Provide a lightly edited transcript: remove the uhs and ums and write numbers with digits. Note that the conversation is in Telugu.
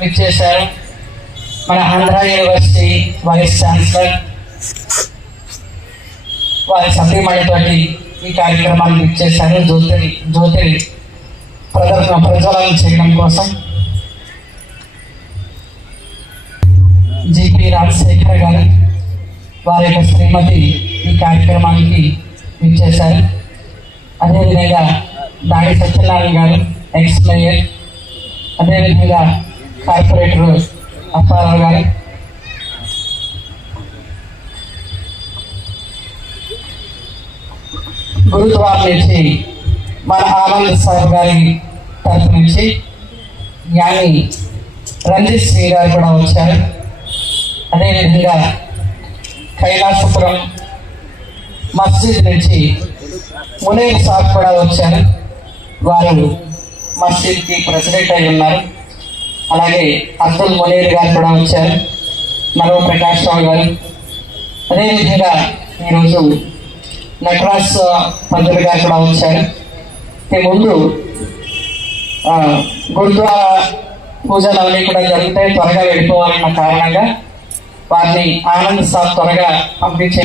విచ్చేశారు మన ఆంధ్ర యూనివర్సిటీ వైస్ ఛాన్సలర్ వారి సతీమణితోటి ఈ కార్యక్రమాన్ని విచ్చేశారు. జ్యోతి ప్రజ్వలనం చేయడం కోసం జిపి రాజశేఖర్ గారు వారి యొక్క శ్రీమతి ఈ కార్యక్రమానికి విచ్చేశారు. అదేవిధంగా దాడి సత్యనారాయణ గారు ఎక్స్ మేయర్, అదేవిధంగా కార్పొరేటర్ అప్పారావు గారు, గురుద్వార నుంచి మన ఆనంద్ సార్ గారి తరఫు నుంచి జ్ఞాని రంజిత్ శ్రీ గారు కూడా వచ్చారు. అదేవిధంగా కైలాసపురం మస్జిద్ నుంచి మునీర్ సాబ్ కూడా వచ్చారు. వారు మస్జిద్కి ప్రెసిడెంట్ అయి ఉన్నారు. అలాగే అబ్దుల్ మునీర్ గారు కూడా వచ్చారు, నరవ ప్రకాష్ రావు గారు. అదేవిధంగా ఈరోజు నటరాజ్ పంతులు గారు కూడా వచ్చారు. ముందు గురుద్వారా పూజలు అవన్నీ కూడా జరుగుతాయి, త్వరగా వెళ్ళిపోవాలన్న కారణంగా వారిని ఆనంద్ సాబ్ త్వరగా పంపించే